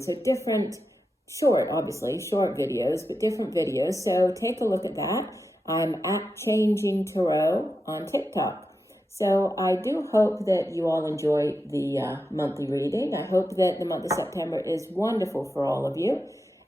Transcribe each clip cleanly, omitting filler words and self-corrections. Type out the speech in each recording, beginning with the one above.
So different, obviously short videos, but different videos. So take a look at that. I'm at changingphasestarot on TikTok. So I do hope that you all enjoy the monthly reading. I hope that the month of September is wonderful for all of you.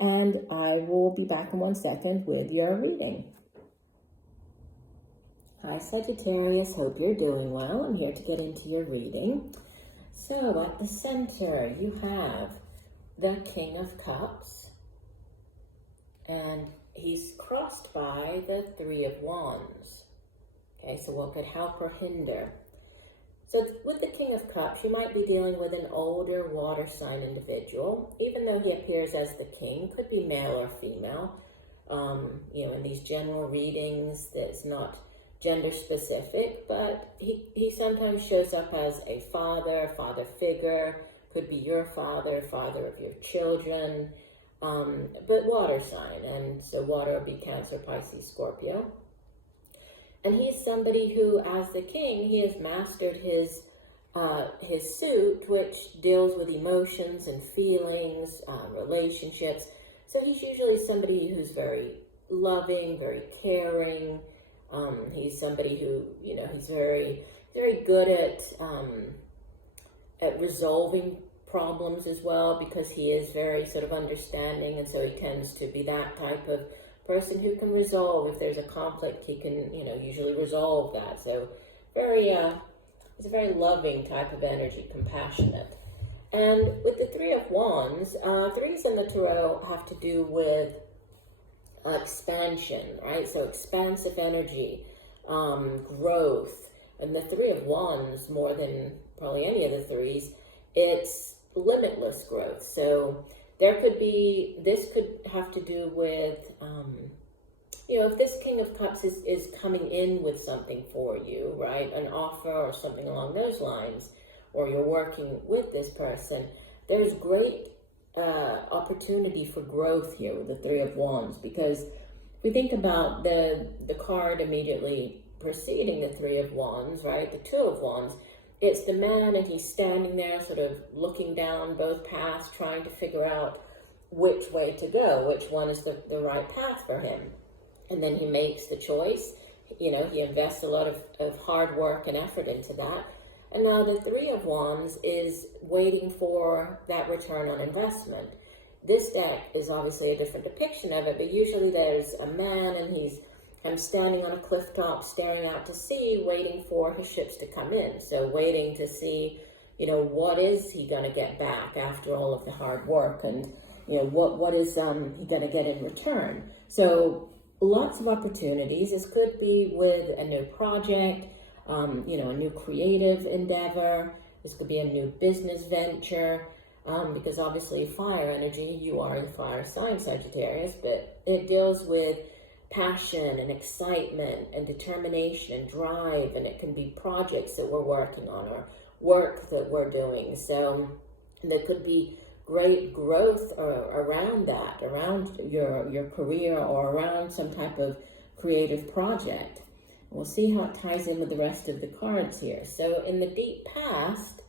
And I will be back in 1 second with your reading. Hi Sagittarius, hope you're doing well. I'm here to get into your reading. So at the center you have the King of Cups. And he's crossed by the Three of Wands. Okay, so what could help or hinder? So with the King of Cups, you might be dealing with an older water sign individual, even though he appears as the king, could be male or female. In these general readings, that's not gender specific, but he sometimes shows up as a father figure, could be your father of your children, but water sign, and so water would be Cancer, Pisces, Scorpio. And he's somebody who, as the king, he has mastered his suit, which deals with emotions and feelings, relationships. So he's usually somebody who's very loving, very caring. He's somebody who, he's very, very good at resolving problems as well, because he is very sort of understanding, and so he tends to be that type of person who can resolve. If there's a conflict, he can, usually resolve that. So it's a very loving type of energy, compassionate. And with the Three of Wands, threes in the tarot have to do with expansion, right? So expansive energy, growth. And the Three of Wands, more than probably any of the threes, it's limitless growth. So this could have to do with, if this King of Cups is coming in with something for you, right? An offer or something along those lines, or you're working with this person, there's great opportunity for growth here with the Three of Wands, because if we think about the card immediately preceding the Three of Wands, right? The Two of Wands, it's the man, and he's standing there sort of looking down both paths, trying to figure out which way to go, which one is the right path for him. And then he makes the choice. He invests a lot of hard work and effort into that. And now the Three of Wands is waiting for that return on investment. This deck is obviously a different depiction of it, but usually there's a man, and he's standing on a cliff top, staring out to sea, waiting for his ships to come in. So waiting to see, what is he going to get back after all of the hard work, and, what is he going to get in return? So lots of opportunities. This could be with a new project, a new creative endeavor. This could be a new business venture, because obviously fire energy, you are the fire sign, Sagittarius, but it deals with passion and excitement and determination and drive, and it can be projects that we're working on or work that we're doing. So there could be great growth around that, around your career, or around some type of creative project. We'll see how it ties in with the rest of the cards here. So in the deep past,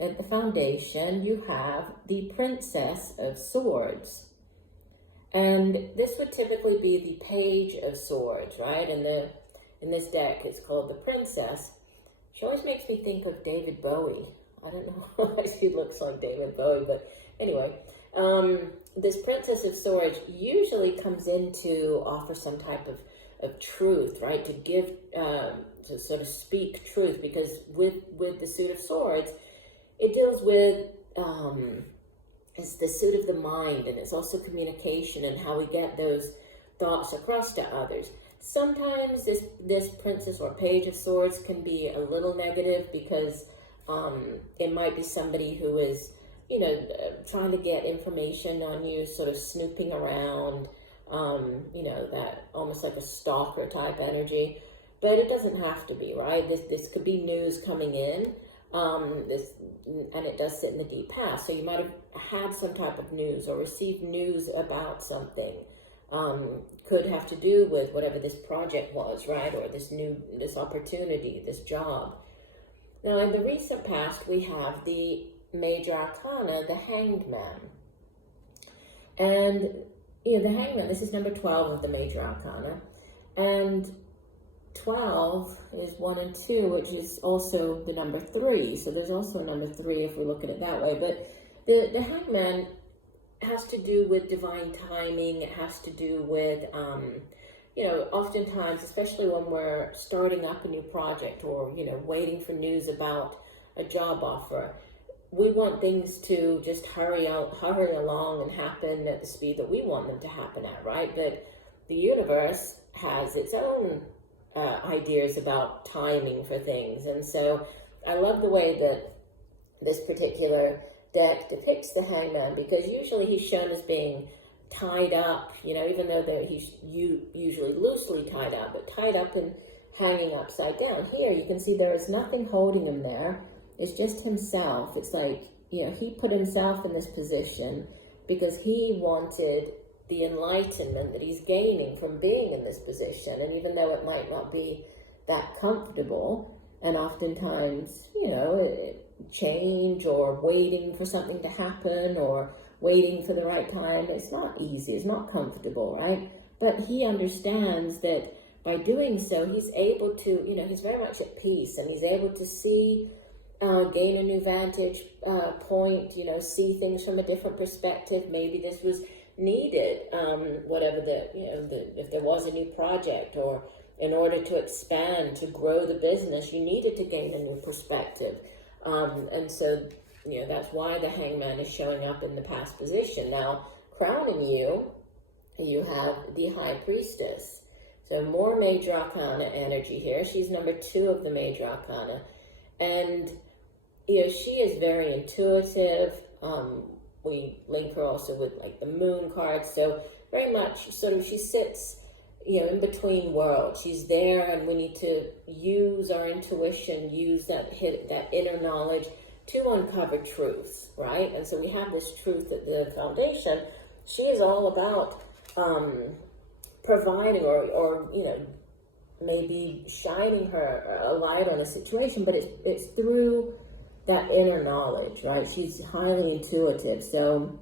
at the foundation, you have the Princess of Swords. And this would typically be the Page of Swords, right? And in this deck, it's called the Princess. She always makes me think of David Bowie. I don't know why she looks like David Bowie, but anyway. This Princess of Swords usually comes in to offer some type of truth, right? To give, to sort of speak truth, because with the Suit of Swords, it deals with, it's the suit of the mind, and it's also communication and how we get those thoughts across to others. Sometimes this Princess or Page of Swords can be a little negative, because it might be somebody who is, trying to get information on you, sort of snooping around, that almost like a stalker type energy. But it doesn't have to be, right? This could be news coming in. And it does sit in the deep past. So you might have had some type of news or received news about something. Could have to do with whatever this project was, right? Or this opportunity, this job. Now, in the recent past, we have the major arcana, the Hanged Man. And, the Hanged Man, this is number 12 of the major arcana. And 12 is 1 and 2, which is also the number 3. So there's also a number 3 if we look at it that way. But the Hanged Man has to do with divine timing. It has to do with, oftentimes, especially when we're starting up a new project or, waiting for news about a job offer, we want things to just hurry along and happen at the speed that we want them to happen at, right? But the universe has its own ideas about timing for things. And so I love the way that this particular deck depicts the Hangman, because usually he's shown as being tied up, even though he's usually loosely tied up, but tied up and hanging upside down. Here you can see there is nothing holding him there. It's just himself. It's like, he put himself in this position because he wanted the enlightenment that he's gaining from being in this position. And even though it might not be that comfortable, and oftentimes, change or waiting for something to happen or waiting for the right time, it's not easy, it's not comfortable, right? But he understands that by doing so, he's able to, he's very much at peace, and he's able to see, gain a new vantage point, see things from a different perspective. Maybe this was needed, if there was a new project, or in order to expand, to grow the business, you needed to gain a new perspective. And so, that's why the Hangman is showing up in the past position. Now, crowning you have the High Priestess. So more major arcana energy here. She's number 2 of the major arcana. And, she is very intuitive. We link her also with like the Moon card. So very much sort of she sits, in between worlds. She's there, and we need to use our intuition, use that inner knowledge to uncover truths, right? And so we have this truth at the foundation. She is all about providing or maybe shining a light on a situation, but it's through that inner knowledge, right? She's highly intuitive, so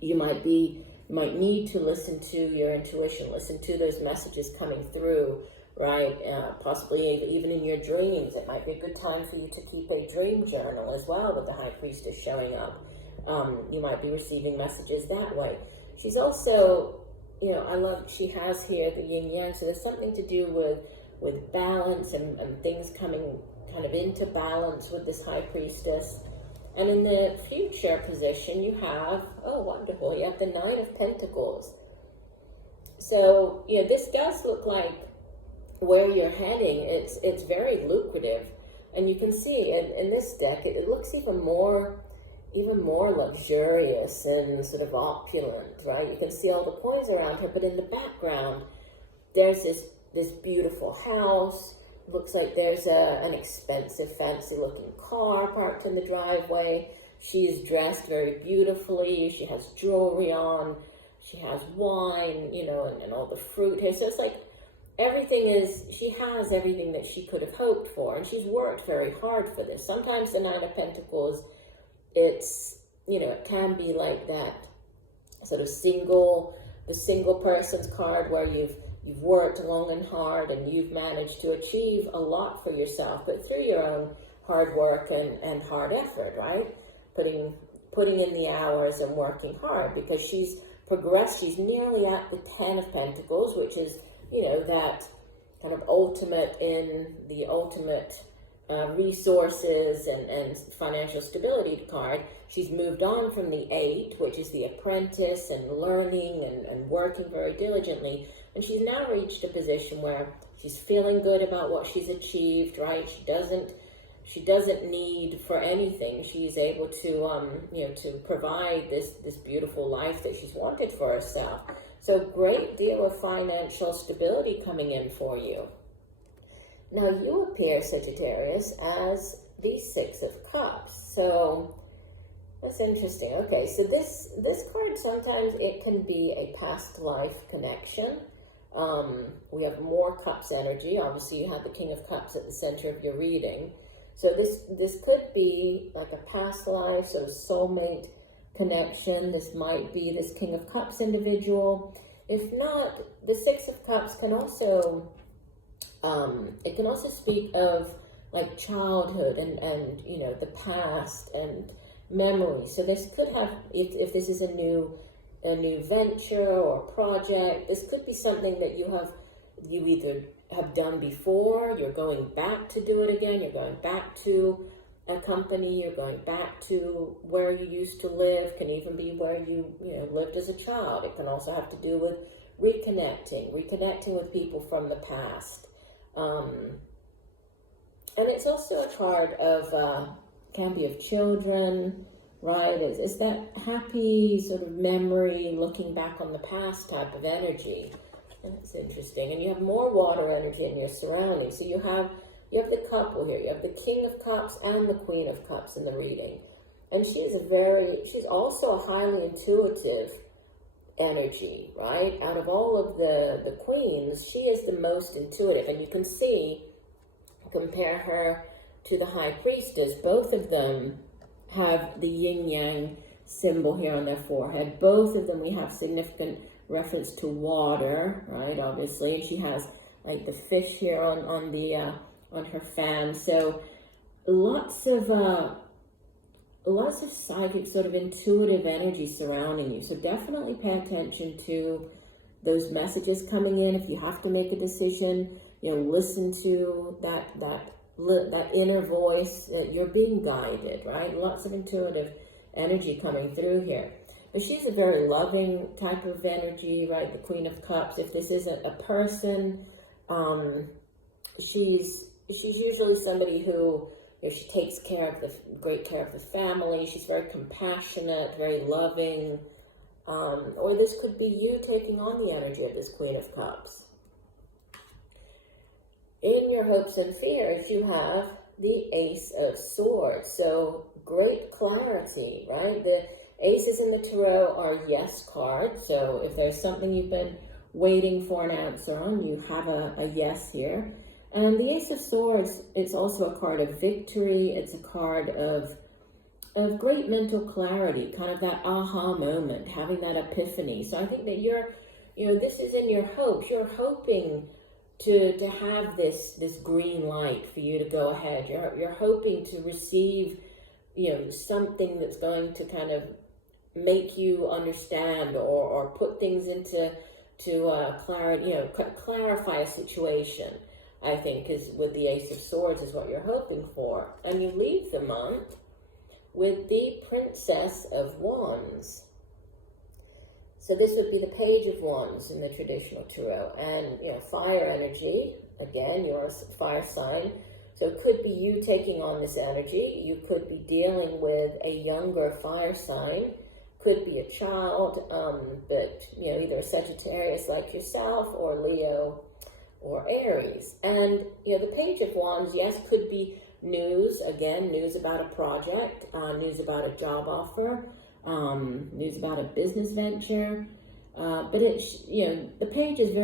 you might need to listen to your intuition, listen to those messages coming through, right? Possibly even in your dreams. It might be a good time for you to keep a dream journal as well with the High Priestess showing up. You might be receiving messages that way. She's also, she has here the yin yang, so there's something to do with balance and things coming kind of into balance with this High Priestess. And in the future position, you have, wonderful, you have the 9 of Pentacles. So, this does look like where you're heading. It's very lucrative. And you can see in this deck, it looks even more luxurious and sort of opulent, right? You can see all the coins around her, but in the background, there's this beautiful house. Looks like there's an expensive, fancy-looking car parked in the driveway. She's dressed very beautifully. She has jewelry on. She has wine, and all the fruit here. So it's like she has everything that she could have hoped for, and she's worked very hard for this. Sometimes the 9 of Pentacles, it can be like that sort of the single person's card where you've worked long and hard and you've managed to achieve a lot for yourself, but through your own hard work and hard effort, right? Putting in the hours and working hard, because she's progressed. She's nearly at the 10 of Pentacles, which is, that kind of ultimate resources and financial stability card. She's moved on from the 8, which is the apprentice and learning and working very diligently. And she's now reached a position where she's feeling good about what she's achieved, right? She doesn't need for anything. She's able to, to provide this beautiful life that she's wanted for herself. So great deal of financial stability coming in for you. Now you appear, Sagittarius, as the 6 of Cups. So that's interesting. Okay, so this card, sometimes it can be a past life connection. We have more Cups energy. Obviously, you have the King of Cups at the center of your reading. So this could be like a past life, so soulmate connection. This might be this King of Cups individual. If not, the Six of Cups can also, it can also speak of like childhood and you know, the past and memory. So this could have, if this is a new venture or project, this could be something that you either have done before, you're going back to do it again, you're going back to a company, you're going back to where you used to live, can even be where you lived as a child. It can also have to do with reconnecting with people from the past. And it's also a card of, can be of children, right? It's that happy sort of memory, looking back on the past type of energy. And it's interesting. And you have more water energy in your surroundings. So you have the couple here. You have the King of Cups and the Queen of Cups in the reading. And she's also a highly intuitive energy, right? Out of all of the queens, she is the most intuitive. And you can see, compare her to the High Priestess. Both of them have the yin-yang symbol here on their forehead. Both of them, we have significant reference to water, right? Obviously, and she has like the fish here on her fan. So lots of psychic, sort of intuitive energy surrounding you. So definitely pay attention to those messages coming in. If you have to make a decision, listen to that inner voice, that you're being guided, right? Lots of intuitive energy coming through here. But she's a very loving type of energy, right? The Queen of Cups. If this isn't a person, she's usually somebody who, she takes great care of the family. She's very compassionate, very loving. Or this could be you taking on the energy of this Queen of Cups. In your hopes and fears, you have the Ace of Swords. So great clarity, right? The aces in the tarot are yes cards. So if there's something you've been waiting for an answer on, you have a yes here. And the Ace of Swords, it's also a card of victory. It's a card of great mental clarity, kind of that aha moment, having that epiphany. So I think that this is in your hopes. You're hoping to have this green light for you to go ahead. You're hoping to receive, something that's going to kind of make you understand or put things into clarity, clarify a situation, I think, is with the Ace of Swords is what you're hoping for. And you leave the month with the Princess of Wands. So this would be the Page of Wands in the traditional tarot. And, fire energy, again, you're a fire sign. So it could be you taking on this energy. You could be dealing with a younger fire sign. Could be a child, but, either a Sagittarius like yourself or Leo or Aries. And, the Page of Wands, yes, could be news. Again, news about a project, news about a job offer, news about a business venture, but the page is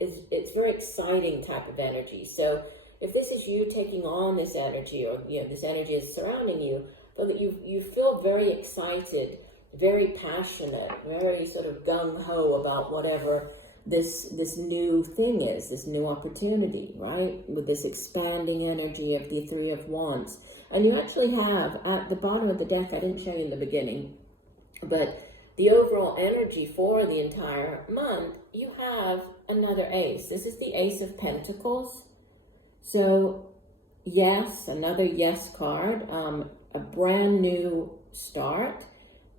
it's very exciting type of energy. So if this is you taking on this energy, or this energy is surrounding you, but you feel very excited, very passionate, very sort of gung-ho about whatever this new thing is, this new opportunity, right? With this expanding energy of the Three of Wands. And you actually have, at the bottom of the deck, I didn't show you in the beginning, but the overall energy for the entire month, you have another ace. This is the Ace of Pentacles. So, yes, another yes card, a brand new start,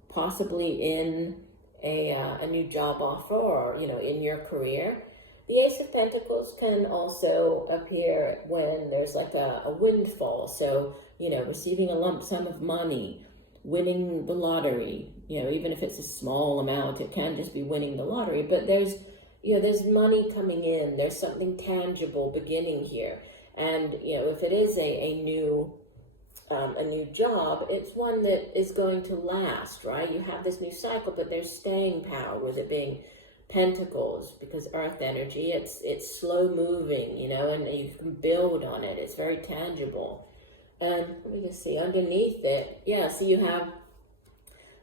possibly in a new job offer or, in your career. The Ace of Pentacles can also appear when there's like a windfall. So, receiving a lump sum of money, winning the lottery, even if it's a small amount, it can just be winning the lottery. But there's money coming in. There's something tangible beginning here. And, if it is a new job, it's one that is going to last, right? You have this new cycle, but there's staying power with it being Pentacles, because earth energy, it's slow moving, you know, and you can build on it. It's very tangible. And let me just see, underneath it, yeah, so you have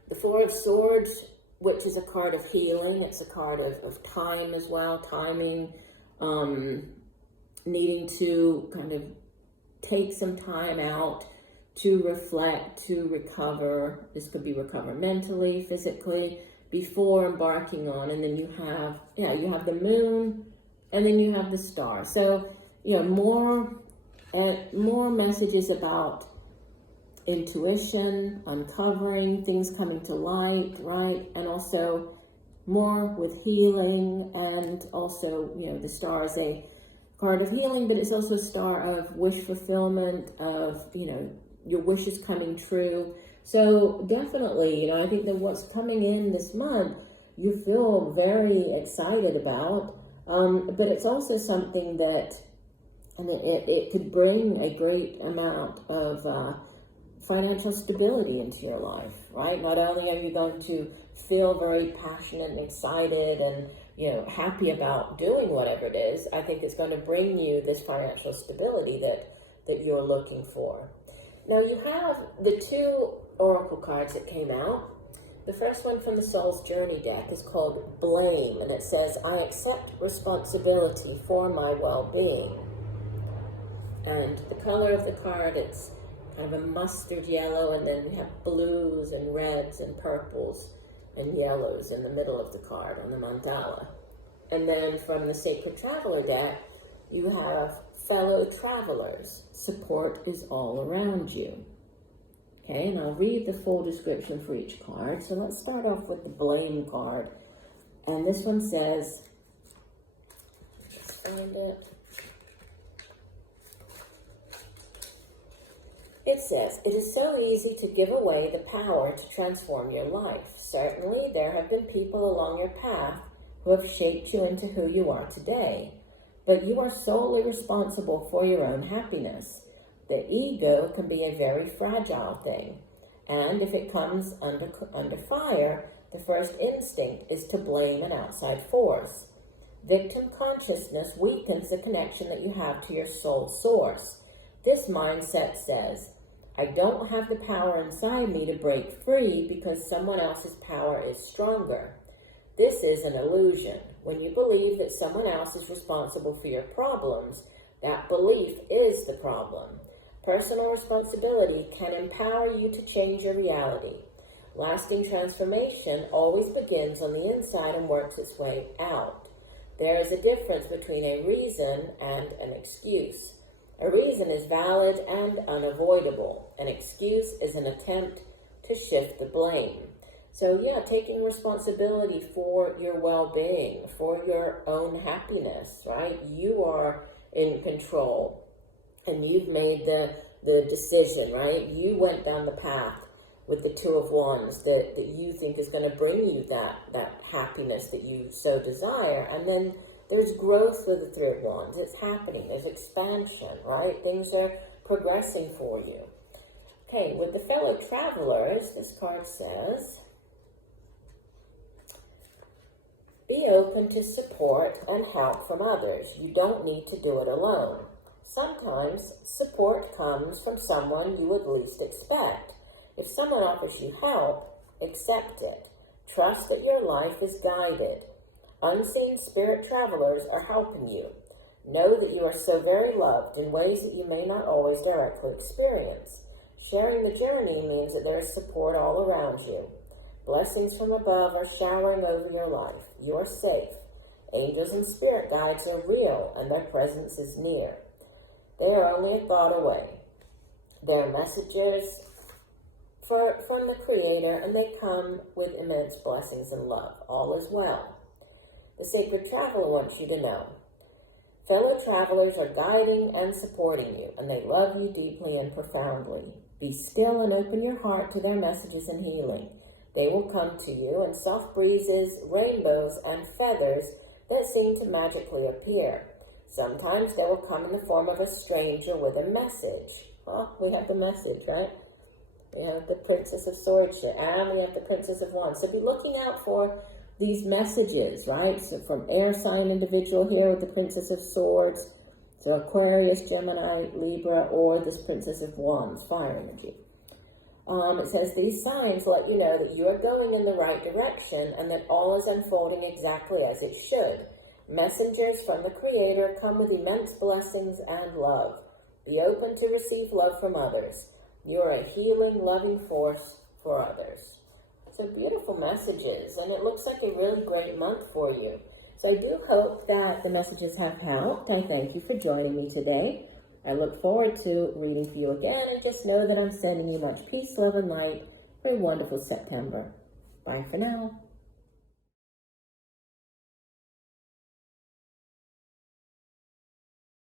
the Four of Swords, which is a card of healing. It's a card of time as well, timing, needing to kind of take some time out to reflect, to recover. This could be recover mentally, physically, before embarking on. And then you have, you have the moon, and then you have the star. So, more messages about intuition, uncovering things coming to light, right? And also more with healing, and also, the star is a card of healing, but it's also a star of wish fulfillment, of, your wishes coming true. So definitely, I think that what's coming in this month, you feel very excited about, but it's also something that, and it could bring a great amount of financial stability into your life, right? Not only are you going to feel very passionate and excited and, happy about doing whatever it is, I think it's going to bring you this financial stability that you're looking for. Now you have the two oracle cards that came out. The first one from the Soul's Journey deck is called Blame, and it says, I accept responsibility for my well-being. And the color of the card, it's kind of a mustard yellow, and then we have blues and reds and purples and yellows in the middle of the card on the mandala. And then from the Sacred Traveler deck, you have Fellow Travelers. Support is all around you. Okay, and I'll read the full description for each card. So let's start off with the Blame card. And this one says, let's find it. It says, it is so easy to give away the power to transform your life. Certainly, there have been people along your path who have shaped you into who you are today. But you are solely responsible for your own happiness. The ego can be a very fragile thing. And if it comes under fire, the first instinct is to blame an outside force. Victim consciousness weakens the connection that you have to your soul source. This mindset says, I don't have the power inside me to break free because someone else's power is stronger. This is an illusion. When you believe that someone else is responsible for your problems, that belief is the problem. Personal responsibility can empower you to change your reality. Lasting transformation always begins on the inside and works its way out. There is a difference between a reason and an excuse. A reason is valid and unavoidable. An excuse is an attempt to shift the blame. So taking responsibility for your well-being, for your own happiness, right? You are in control, and you've made the decision, right? You went down the path with the Two of Wands that you think is going to bring you that happiness that you so desire. And then there's growth with the Three of Wands. It's happening. There's expansion, right? Things are progressing for you. Okay, with the Fellow Travelers, this card says, be open to support and help from others. You don't need to do it alone. Sometimes support comes from someone you would least expect. If someone offers you help, accept it. Trust that your life is guided. Unseen spirit travelers are helping you. Know that you are so very loved in ways that you may not always directly experience. Sharing the journey means that there is support all around you. Blessings from above are showering over your life. You are safe. Angels and spirit guides are real, and their presence is near. They are only a thought away. They are messengers from the Creator, and they come with immense blessings and love. All is well. The Sacred Traveler wants you to know. Fellow travelers are guiding and supporting you, and they love you deeply and profoundly. Be still and open your heart to their messages and healing. They will come to you in soft breezes, rainbows, and feathers that seem to magically appear. Sometimes they will come in the form of a stranger with a message. Well, we have the message, right? We have the Princess of Swords, and we have the Princess of Wands. So be looking out for these messages, right? So from air sign individual here with the Princess of Swords, so Aquarius, Gemini, Libra, or this Princess of Wands, fire energy. It says these signs let you know that you are going in the right direction and that all is unfolding exactly as it should. Messengers from the Creator come with immense blessings and love. Be open to receive love from others. You are a healing, loving force for others. So beautiful messages, and it looks like a really great month for you. So I do hope that the messages have helped. I thank you for joining me today. I look forward to reading for you again, and just know that I'm sending you much peace, love, and light for a wonderful September. Bye for now.